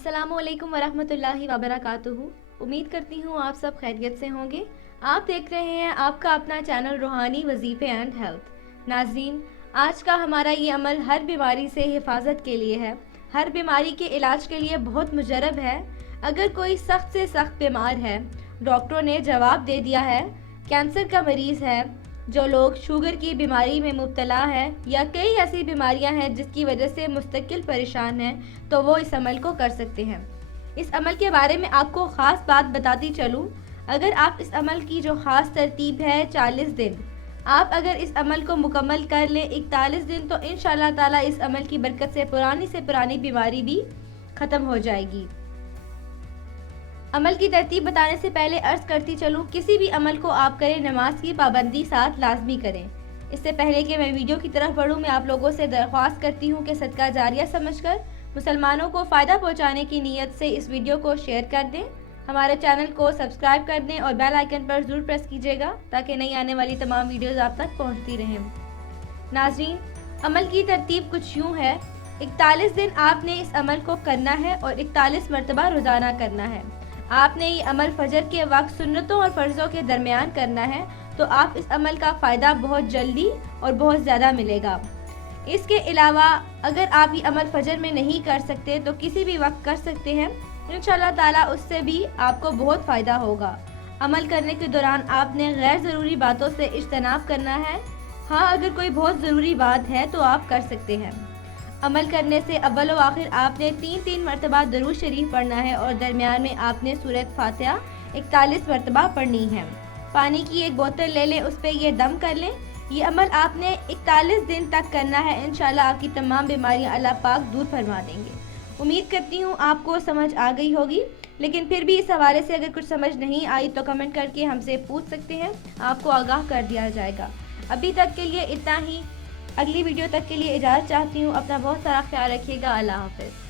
अस्सलामु अलैकुम वरहमतुल्लाहि वबरकातुहू। उम्मीद करती हूँ आप सब खैरियत से होंगे। आप देख रहे हैं आपका अपना चैनल रूहानी वजीफ़े एंड हेल्थ। नाज़रीन, आज का हमारा ये अमल हर बीमारी से हिफाजत के लिए है, हर बीमारी के इलाज के लिए बहुत मुजरब है। अगर कोई सख्त से सख्त बीमार है, डॉक्टरों ने जवाब दे दिया है, कैंसर का मरीज़ है, जो लोग शुगर की बीमारी में मुब्तला है या कई ऐसी बीमारियां हैं जिसकी वजह से मुस्तकिल परेशान हैं, तो वो इस अमल को कर सकते हैं। इस अमल के बारे में आपको ख़ास बात बताती चलूं, अगर आप इस अमल की जो ख़ास तरतीब है 40 दिन, आप अगर इस अमल को मुकम्मल कर लें 41 दिन, तो इंशाअल्लाह ताला इस अमल की बरकत से पुरानी बीमारी भी ख़त्म हो जाएगी। अमल की तरतीब बताने से पहले अर्ज़ करती चलूँ, किसी भी अमल को आप करें नमाज की पाबंदी साथ लाजमी करें। इससे पहले कि मैं वीडियो की तरफ बढ़ूँ, मैं आप लोगों से दरख्वास्त करती हूँ कि सदका जारिया समझकर मुसलमानों को फ़ायदा पहुँचाने की नीयत से इस वीडियो को शेयर कर दें, हमारे चैनल को सब्सक्राइब कर दें और बेल आइकन पर ज़रूर प्रेस कीजिएगा ताकि नई आने वाली तमाम वीडियोज़ आप तक पहुँचती रहें। नाज़रीन, अमल की तरतीब कुछ यूँ है। 41 दिन आपने इस अमल को करना है और 41 मरतबा रोज़ाना करना है। आपने ये अमल फजर के वक्त सुन्नतों और फ़र्ज़ों के दरमियान करना है, तो आप इस अमल का फ़ायदा बहुत जल्दी और बहुत ज़्यादा मिलेगा। इसके अलावा अगर आप ये अमल फजर में नहीं कर सकते तो किसी भी वक्त कर सकते हैं, इंशाअल्लाह ताला उससे भी आपको बहुत फ़ायदा होगा। अमल करने के दौरान आपने गैर ज़रूरी बातों से इज्तनाब करना है। हाँ, अगर कोई बहुत ज़रूरी बात है तो आप कर सकते हैं। अमल करने से अव्वल व आखिर आपने 3 मरतबा दरूद शरीफ पढ़ना है और दरमियान में आपने सूरत फातिहा 41 मरतबा पढ़नी है। पानी की एक बोतल ले लें, उस पर यह दम कर लें। ये अमल आपने 41 दिन तक करना है। इंशाल्लाह आपकी तमाम बीमारियां अल्लाह पाक दूर फरमा देंगे। उम्मीद करती हूँ आपको समझ आ गई होगी, लेकिन फिर भी इस हवाले से अगर कुछ समझ नहीं आई तो कमेंट करके हमसे पूछ सकते हैं, आपको आगाह कर दिया जाएगा। अभी तक के लिए इतना ही। अगली वीडियो तक के लिए इजाज़त चाहती हूँ। अपना बहुत सारा ख्याल रखिएगा। अल्लाह हाफ़िज़।